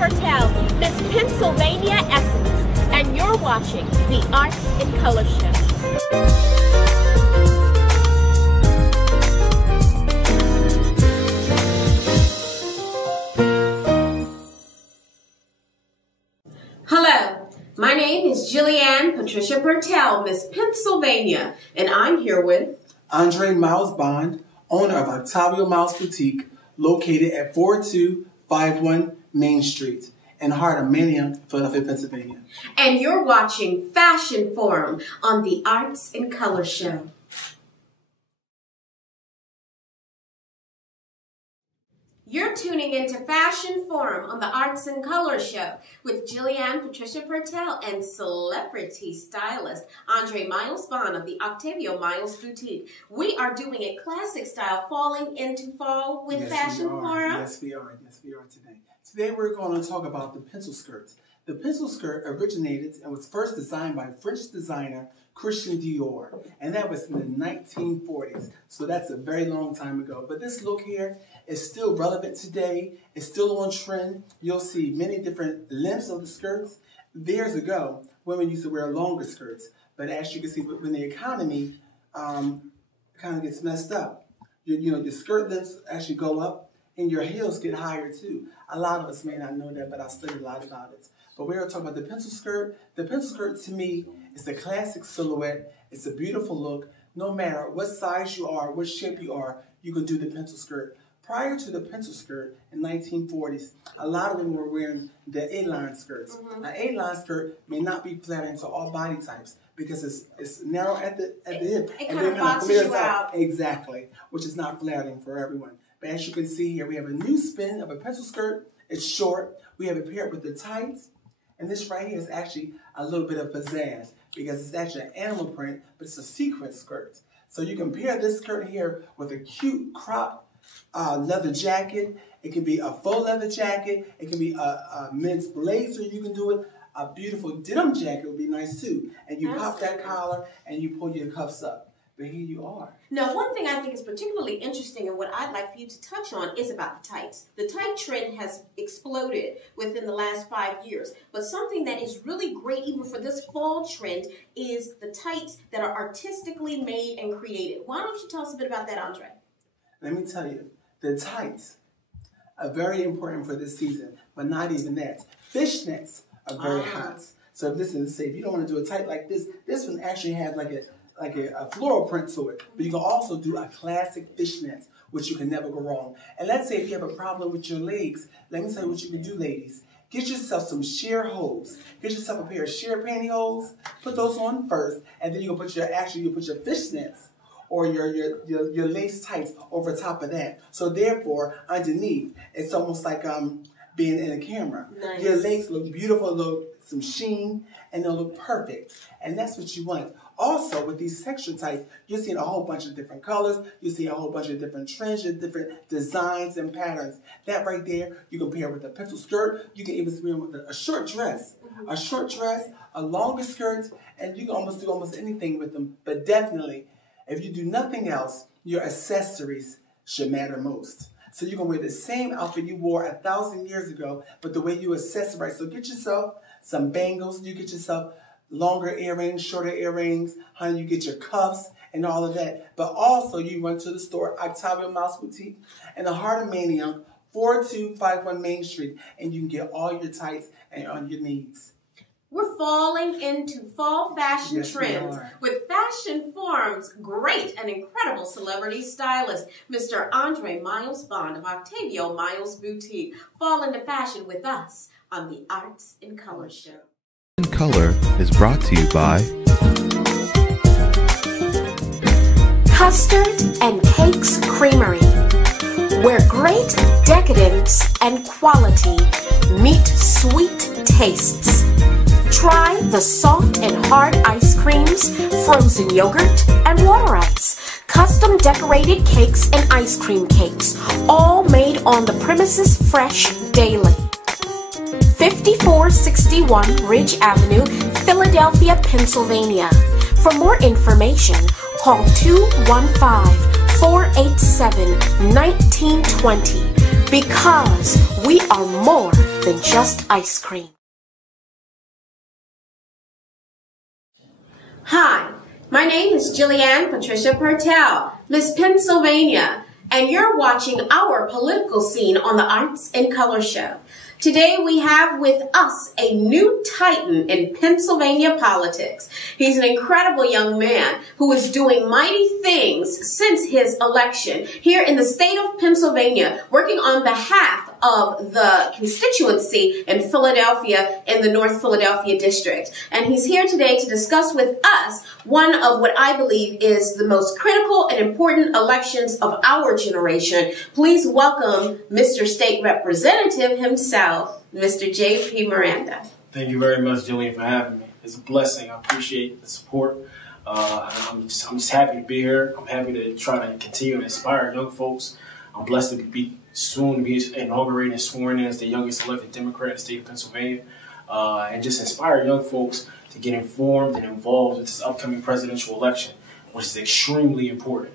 Pertel, Miss Pennsylvania Essence, and you're watching the Arts in Color Show. Hello, my name is Jillianne Patricia Pertel, Miss Pennsylvania, and I'm here with Andre Miles Bond, owner of Octavio Miles Boutique, located at 4251 Main Street in the heart of Manayunk, Philadelphia, Pennsylvania. And you're watching Fashion Forum on the Arts in Color Show. You're tuning into Fashion Forum on the Arts and Color Show with Jillianne Patricia Pertel and celebrity stylist Andre Miles Bond of the Octavio Miles Boutique. We are doing it classic style, falling into fall with Fashion Forum. Yes, we are. Yes, we are today. Today we're going to talk about the pencil skirts. The pencil skirt originated and was first designed by French designer Christian Dior, and that was in the 1940s. So that's a very long time ago. But this look here is still relevant today. It's still on trend. You'll see many different lengths of the skirts. Years ago, women used to wear longer skirts, but as you can see, when the economy kind of gets messed up, your skirt lengths actually go up, and your heels get higher too. A lot of us may not know that, but I studied a lot about it. But we're going to talk about the pencil skirt. The pencil skirt, to me, is a classic silhouette. It's a beautiful look. No matter what size you are, what shape you are, you can do the pencil skirt. Prior to the pencil skirt in 1940s, a lot of them were wearing the A-line skirts. An A-line skirt may not be flattering to all body types because it's narrow at the hip. It kind of boxes you out. Exactly, which is not flattering for everyone. But as you can see here, we have a new spin of a pencil skirt. It's short. We have it paired with the tights. And this right here is actually a little bit of pizzazz because it's actually an animal print, but it's a sequin skirt. So you can pair this skirt here with a cute crop leather jacket. It can be a faux leather jacket. It can be a men's blazer. You can do it. A beautiful denim jacket would be nice too. And you pop that collar and you pull your cuffs up. But here you are. Now, one thing I think is particularly interesting and what I'd like for you to touch on is about the tights. The tight trend has exploded within the last 5 years. But something that is really great even for this fall trend is the tights that are artistically made and created. Why don't you tell us a bit about that, Andre? Let me tell you, the tights are very important for this season, but not even that. Fishnets are very hot. So listen, say if you don't want to do a tight like this one actually has like a floral print to it. But you can also do a classic fishnet, which you can never go wrong. And let's say if you have a problem with your legs, let me tell you what you can do, ladies. Get yourself some sheer hose. Get yourself a pair of sheer pantyhose. Put those on first, and then you can put your fishnets or your lace tights over top of that. So therefore, underneath, it's almost like being in a camera. Nice. Your legs look beautiful, look some sheen, and they'll look perfect. And that's what you want. Also, with these texture tights, you're seeing a whole bunch of different colors. You see a whole bunch of different trends, different designs and patterns. That right there, you can pair with a pencil skirt. You can even pair with a short dress. A short dress, a longer skirt, and you can almost do almost anything with them. But definitely, if you do nothing else, your accessories should matter most. So you can wear the same outfit you wore 1,000 years ago, but the way you accessorize. So get yourself some bangles. You get yourself longer earrings, shorter earrings, honey, you get your cuffs and all of that. But also you run to the store, Octavio Miles Boutique, in the heart of Manayunk, 4251 Main Street, and you can get all your tights and on your needs. We're falling into fall fashion trends with Fashion Forum's great and incredible celebrity stylist, Mr. Andre Miles Bond of Octavio Miles Boutique. Fall into fashion with us on the Arts in Color Show. Color is brought to you by Custard and Cakes Creamery, where great decadence and quality meet sweet tastes. Try the soft and hard ice creams, frozen yogurt, and water ice. Custom decorated cakes and ice cream cakes, all made on the premises fresh daily. 5461 Ridge Avenue, Philadelphia, Pennsylvania. For more information, call 215-487-1920. because we are more than just ice cream. Hi, my name is Jillian Patricia Pertel, Miss Pennsylvania, and you're watching our political scene on the Arts in Color Show. Today we have with us a new titan in Pennsylvania politics. He's an incredible young man who is doing mighty things since his election here in the state of Pennsylvania, working on behalf of the constituency in Philadelphia in the North Philadelphia district. And he's here today to discuss with us one of what I believe is the most critical and important elections of our generation. Please welcome Mr. State Representative himself, Mr. J.P. Miranda. Thank you very much, Jillian, for having me. It's a blessing. I appreciate the support. I'm just happy to be here. I'm happy to try to continue to inspire young folks. I'm blessed to be soon to be inaugurated and sworn in as the youngest elected Democrat in the state of Pennsylvania, and just inspire young folks to get informed and involved with this upcoming presidential election, which is extremely important.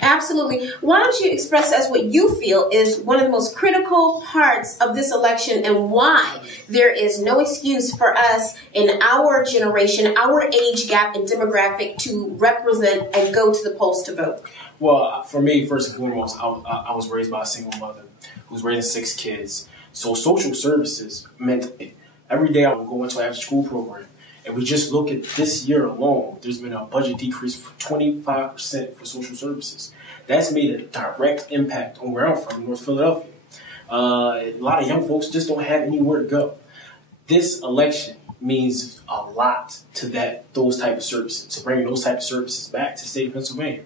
Absolutely. Why don't you express us what you feel is one of the most critical parts of this election and why there is no excuse for us in our generation, our age gap and demographic to represent and go to the polls to vote? Well, for me, first and foremost, I was raised by a single mother who was raising 6 kids. So social services meant every day I would go into an after-school program. And we just look at this year alone, there's been a budget decrease for 25% for social services. That's made a direct impact on where I'm from, North Philadelphia. A lot of young folks just don't have anywhere to go. This election means a lot to those type of services, to bring those type of services back to the state of Pennsylvania.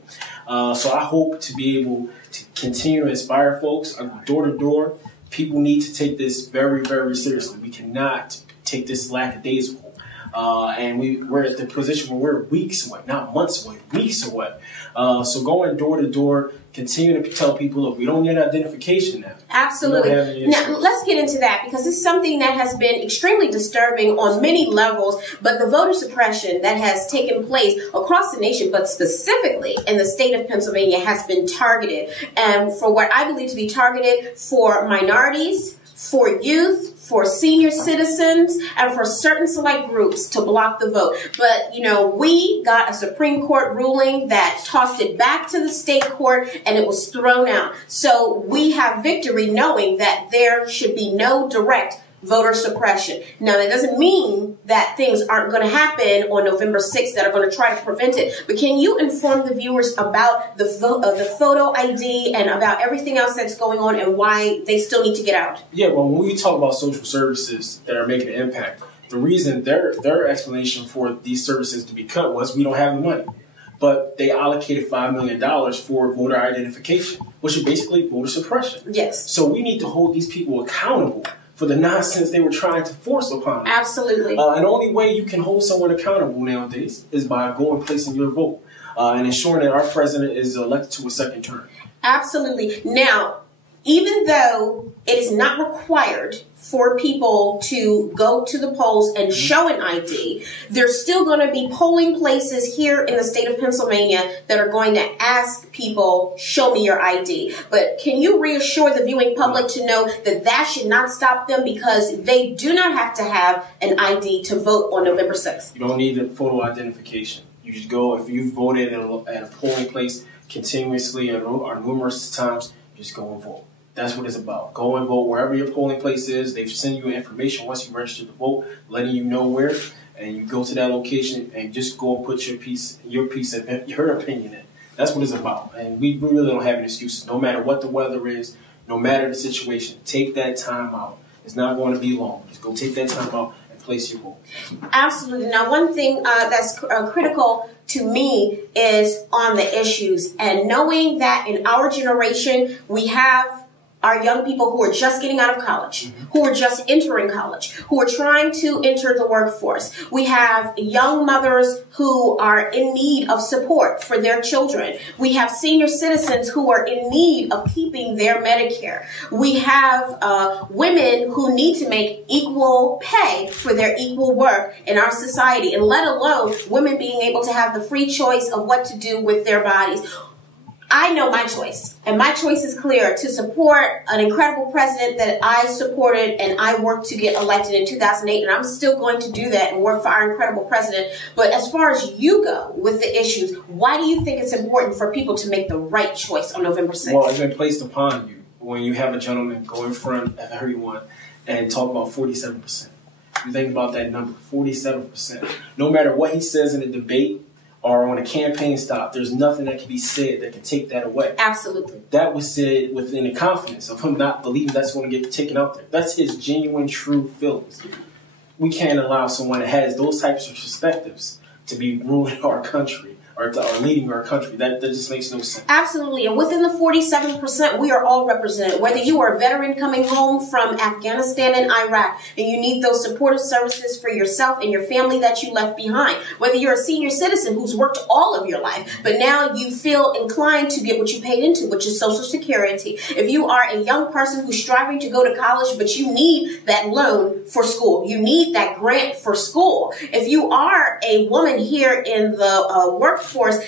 So I hope to be able to continue to inspire folks. I go door to door. People need to take this very, very seriously. We cannot take this lackadaisical. And we're at the position where we're weeks away, not months away, weeks away. So going door to door, continue to tell people, look, we don't need identification now. Absolutely. Now, let's get into that because this is something that has been extremely disturbing on many levels, but the voter suppression that has taken place across the nation, but specifically in the state of Pennsylvania, has been targeted. And for what I believe to be targeted for minorities, for youth, for senior citizens, and for certain select groups to block the vote. But, you know, we got a Supreme Court ruling that tossed it back to the state court and it was thrown out. So we have victory knowing that there should be no direct voter suppression. Now, that doesn't mean that things aren't going to happen on November 6th that are going to try to prevent it. But can you inform the viewers about the photo ID and about everything else that's going on and why they still need to get out? Yeah, well, when we talk about social services that are making an impact, the reason their explanation for these services to be cut was we don't have the money. But they allocated $5 million for voter identification, which is basically voter suppression. Yes. So we need to hold these people accountable for the nonsense they were trying to force upon them. Absolutely. And the only way you can hold someone accountable nowadays is by going and placing your vote and ensuring that our president is elected to a second term. Absolutely. Now, even though it is not required for people to go to the polls and show an ID, there's still going to be polling places here in the state of Pennsylvania that are going to ask people, show me your ID. But can you reassure the viewing public to know that that should not stop them because they do not have to have an ID to vote on November 6th? You don't need a photo identification. You just go, if you voted at a polling place continuously or numerous times, just go and vote. That's what it's about. Go and vote wherever your polling place is. They send you information once you register to vote, letting you know where, and you go to that location and just go and put your piece of your opinion in. That's what it's about. And we really don't have any excuses. No matter what the weather is, no matter the situation, take that time out. It's not going to be long. Just go take that time out and place your vote. Absolutely. Now, one thing that's critical to me is on the issues and knowing that in our generation we have our young people who are just getting out of college, who are just entering college, who are trying to enter the workforce. We have young mothers who are in need of support for their children. We have senior citizens who are in need of keeping their Medicare. We have women who need to make equal pay for their equal work in our society, and let alone women being able to have the free choice of what to do with their bodies. I know my choice, and my choice is clear: to support an incredible president that I supported and I worked to get elected in 2008, and I'm still going to do that and work for our incredible president. But as far as you go with the issues, why do you think it's important for people to make the right choice on November 6th? Well, it's been placed upon you when you have a gentleman go in front of everyone and talk about 47%. You think about that number, 47%. No matter what he says in a debate or on a campaign stop, there's nothing that can be said that can take that away. Absolutely. That was said within the confidence of him not believing that's going to get taken out there. That's his genuine, true feelings. We can't allow someone that has those types of perspectives to be ruling our country or leading our country. That just makes no sense. Absolutely. And within the 47%, we are all represented. Whether you are a veteran coming home from Afghanistan and Iraq and you need those supportive services for yourself and your family that you left behind. Whether you're a senior citizen who's worked all of your life, but now you feel inclined to get what you paid into, which is Social Security. If you are a young person who's striving to go to college, but you need that loan for school. You need that grant for school. If you are a woman here in the workforce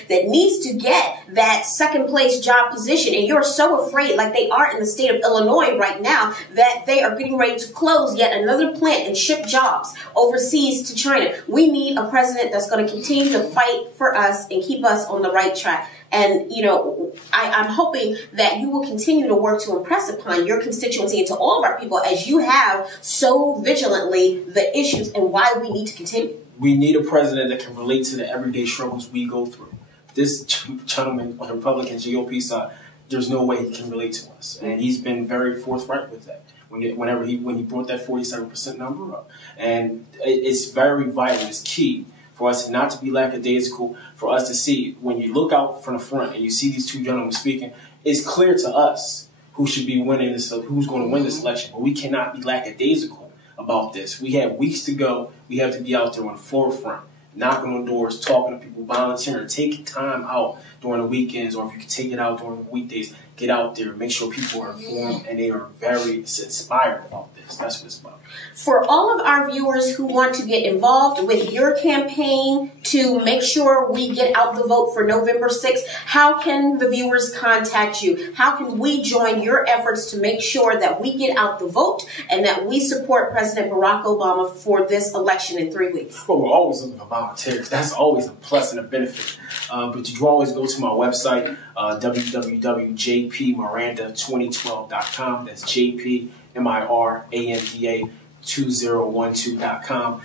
that needs to get that second place job position, and you're so afraid, like they are in the state of Illinois right now, that they are getting ready to close yet another plant and ship jobs overseas to China. We need a president that's going to continue to fight for us and keep us on the right track. And, you know, I'm hoping that you will continue to work to impress upon your constituency and to all of our people, as you have so vigilantly, the issues and why we need to continue. We need a president that can relate to the everyday struggles we go through. This gentleman on the Republican GOP side, there's no way he can relate to us. And he's been very forthright with that when he brought that 47% number up. And it's very vital, it's key for us not to be lackadaisical, for us to see, when you look out from the front and you see these two gentlemen speaking, it's clear to us who should be winning this, who's going to win this election. But we cannot be lackadaisical about this. We have weeks to go. We have to be out there on the forefront, knocking on doors, talking to people, volunteering, taking time out during the weekends, or if you can take it out during the weekdays, get out there, make sure people are informed and they are very inspired about this. That's what it's about. For all of our viewers who want to get involved with your campaign to make sure we get out the vote for November 6th, how can the viewers contact you? How can we join your efforts to make sure that we get out the vote and that we support President Barack Obama for this election in 3 weeks? Well, we're always looking for volunteers. That's always a plus and a benefit. But you can always go to my website, www.jpmiranda2012.com. That's JPMiranda2012.com.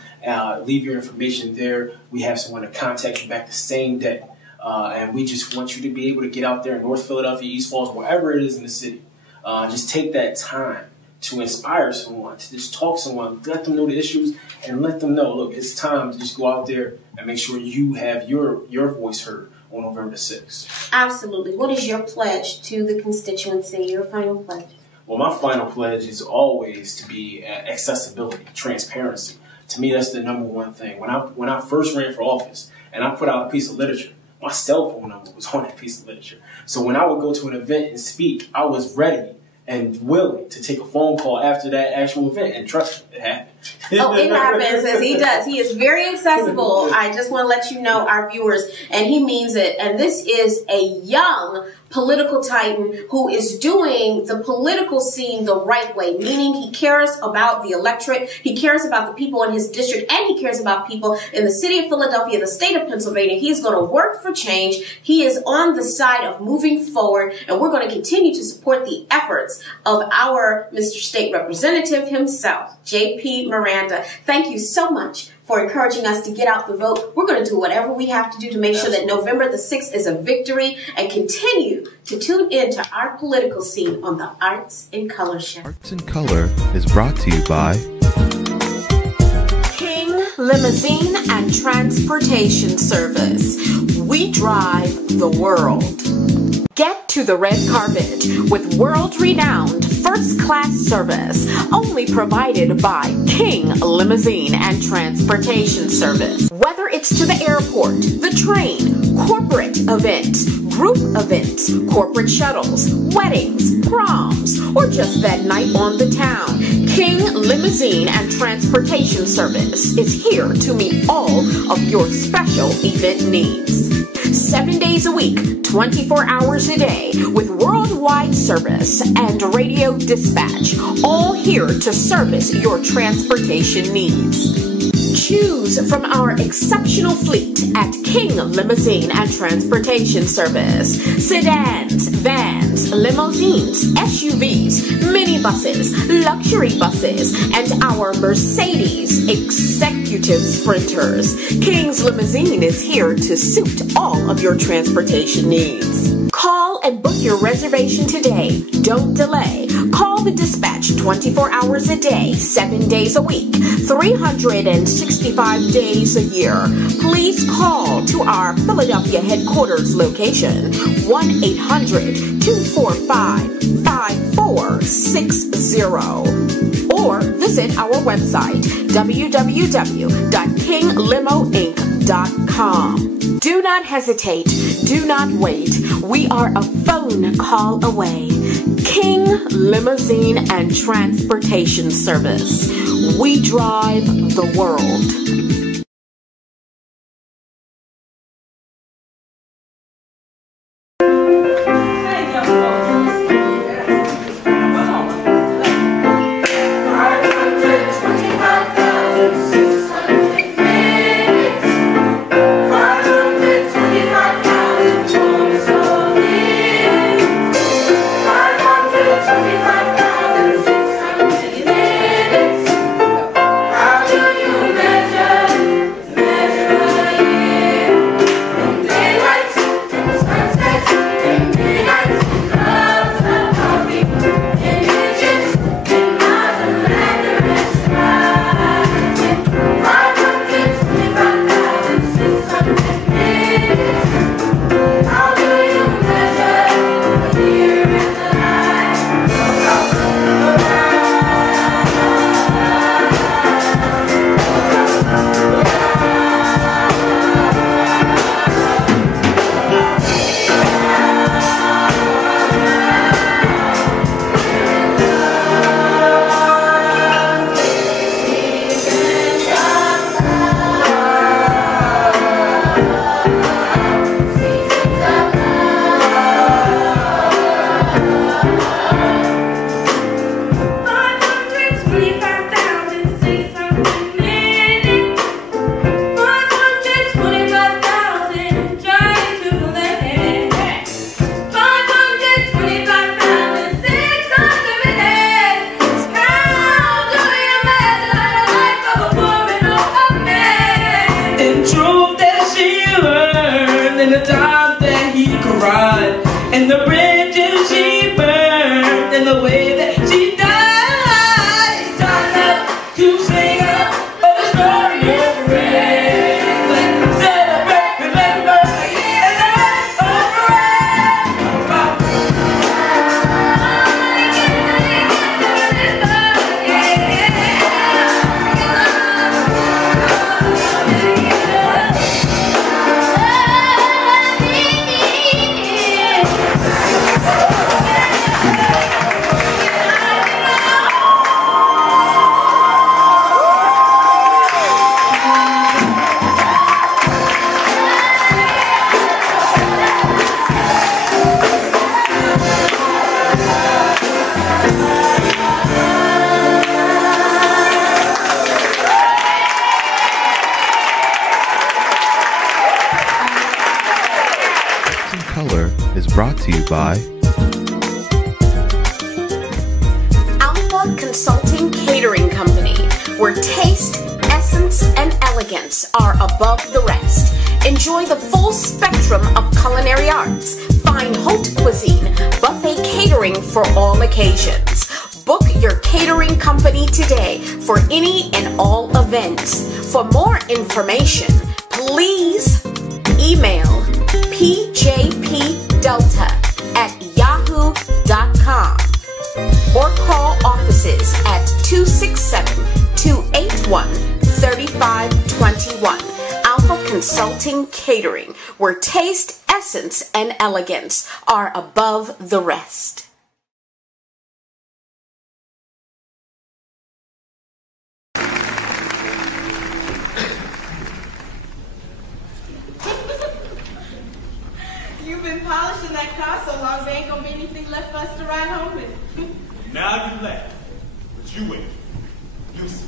Leave your information there. We have someone to contact you back the same day. And we just want you to be able to get out there in North Philadelphia, East Falls, wherever it is in the city. Just take that time to inspire someone, to just talk to someone, let them know the issues, and let them know, look, it's time to just go out there and make sure you have your voice heard on November 6th. Absolutely. What is your pledge to the constituency, your final pledge? Well, my final pledge is always to be accessibility, transparency. To me, that's the number one thing. When I first ran for office and I put out a piece of literature, my cell phone number was on that piece of literature. So when I would go to an event and speak, I was ready and willing to take a phone call after that actual event. And trust me, it happened. Oh, it happens, as he does. He is very accessible. I just want to let you know, our viewers, and he means it. And this is a young political titan who is doing the political scene the right way, meaning he cares about the electorate, he cares about the people in his district, and he cares about people in the city of Philadelphia, the state of Pennsylvania. He's going to work for change. He is on the side of moving forward, and we're going to continue to support the efforts of our Mr. State Representative himself, J.P. Miranda. Thank you so much for encouraging us to get out the vote. We're going to do whatever we have to do to make sure that November the 6th is a victory, and continue to tune in to our political scene on the Arts in Color show. Arts in Color is brought to you by King Limousine and Transportation Service. We drive the world. Get to the red carpet with world-renowned first-class service, only provided by King Limousine and Transportation Service. Whether it's to the airport, the train, corporate events, group events, corporate shuttles, weddings, proms, or just that night on the town, King Limousine and Transportation Service is here to meet all of your special event needs. 7 days a week, 24 hours a day, with worldwide service and radio dispatch, all here to service your transportation needs. Choose from our exceptional fleet at King Limousine and Transportation Service. Sedans, vans, limousines, SUVs, minibuses, luxury buses, and our Mercedes executive sprinters. King's Limousine is here to suit all of your transportation needs. Call and book your reservation today. Don't delay. Call the dispatch 24 hours a day, 7 days a week, 365 days a year. Please call to our Philadelphia headquarters location, 1-800-245-5460. Or visit our website, www.kinglimoinc.com. Do not hesitate. Do not wait. We are a phone call away. King Limousine and Transportation Service. We drive the world. Brought to you by Alpha Consulting Catering Company, where taste, essence, and elegance are above the rest. Enjoy the full spectrum of culinary arts. Find haute cuisine, buffet catering for all occasions. Book your catering company today for any and all events. For more information, please email pjpdelta@yahoo.com or call offices at 267-281-3521. Alpha Consulting Catering, where taste, essence, and elegance are above the rest. polishing that car so long there ain't gonna be anything left for us to ride home in. Now you laugh, but you wait. You see.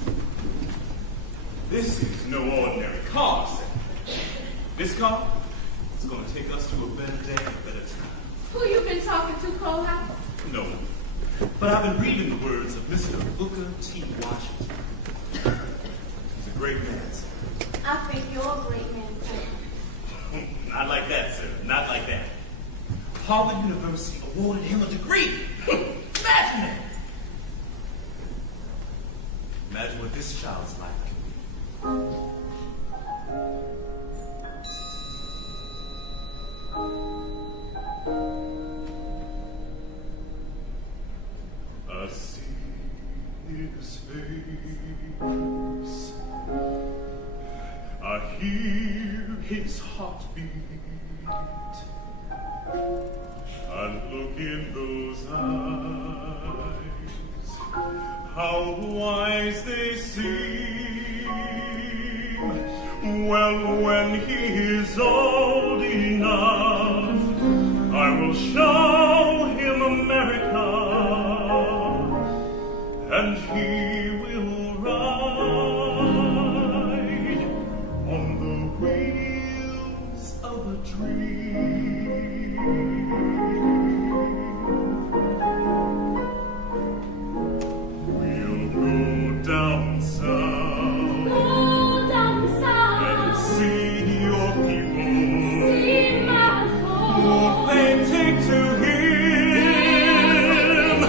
This is no ordinary car, sir. This car is going to take us to a better day and a better time. Who you been talking to, Cole House? No one. But I've been reading the words of Mr. Booker T. Washington. He's a great man, sir. I think you're a great man, too. Not like that, sir. Not like that. Harvard University awarded him a degree. Imagine that. Imagine what this child's life can be. I see his face. I hear his heartbeat. I look in those eyes, how wise they seem. Well, when he is old enough, I will show him America, and he will ride on the wheels of a dream. We'll go down south, and see your people. Won't they take to him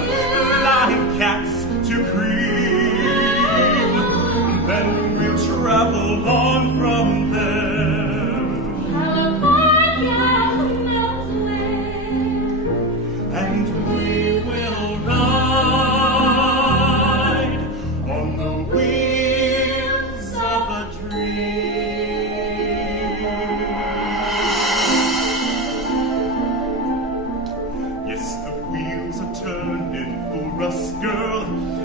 like cats to cream? Then we'll travel on from there, and we will ride on the wheels of a dream. Yes, the wheels are turning for us, girl,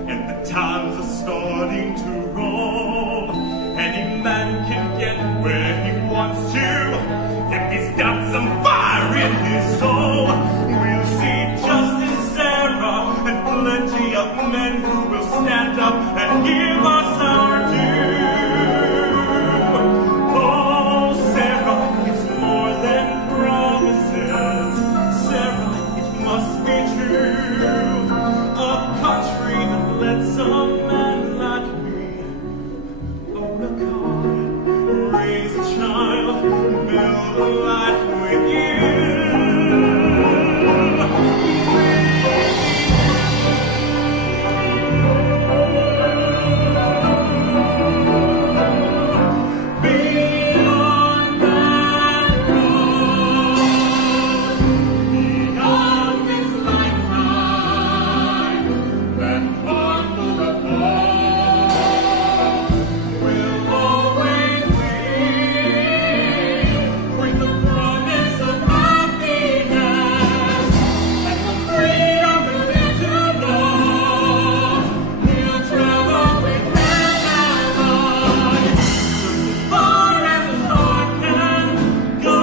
and the times are starting to roll. Any man can get where he wants to if he's got some fire in his soul. We'll see Justice Sarah and plenty of men who will stand up and give us our due. Oh, Sarah, it's more than promises. Sarah, it must be true. A country that lets a man like me own a car, raise a child, build a life with you. Beyond that road, beyond this lifetime, that wonderful will always be with the promise of happiness and the freedom we live to know. We'll travel with hand and heart, just as far as the heart can go.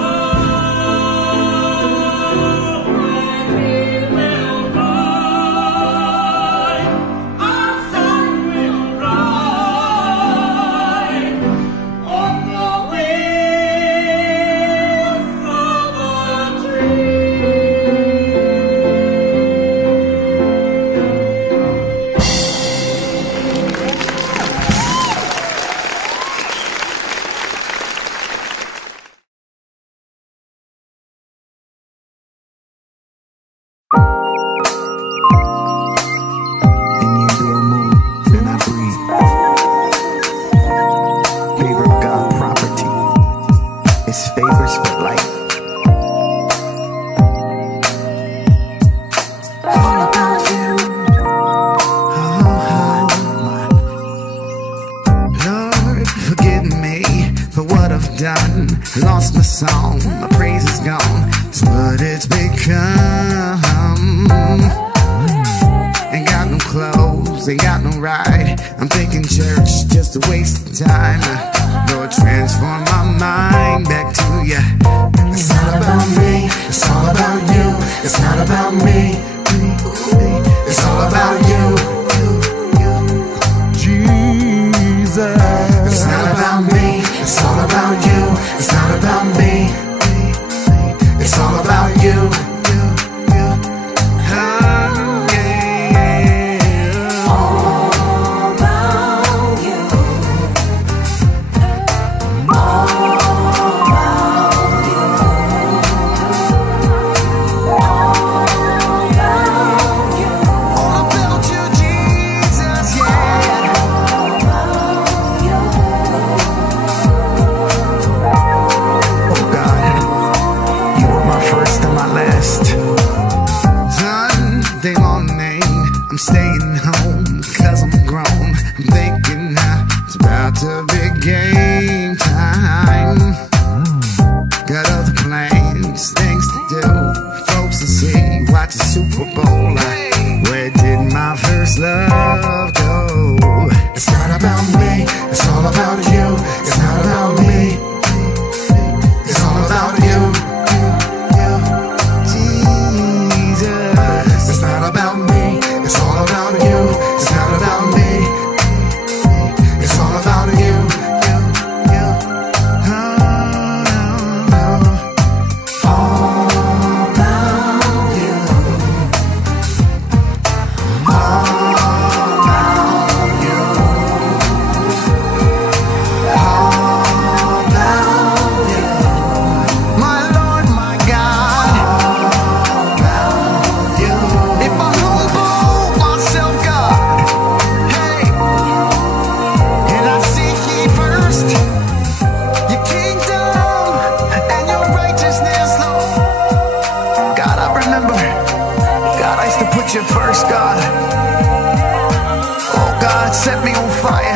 And we will ride, our son will ride on the wheels of a And you do a move, then I breathe. Favor of God property. It's favors for life. All about you. Lord, forgive me for what I've done. Lost my song, my praise is gone. It's what it's become. Ain't got no clothes, ain't got no ride. I'm thinking church, just a waste of time. Lord, Lord, transform my mind back to you. It's not about me, it's all about you. It's not about me, it's all about you. Jesus. It's not about me, it's all about you. It's not about me, it's all about you. I'm staying home, cause I'm grown. I'm thinking now it's about to be game time. Got other plans, things to do, folks to see, watch the Super Bowl. Where did my first love go? It's not about me, it's all about you. It's not about me, it's all about you. Jesus, it's not about me. It's all about you, it's not about me. It's all about you. All about you. All about you. All about you. My Lord, my God. All about you. If I humble myself, God, hey, and I seek ye first your kingdom and your righteousness, Lord. God, I remember, God, I used to put you first, God. Oh, God, set me on fire.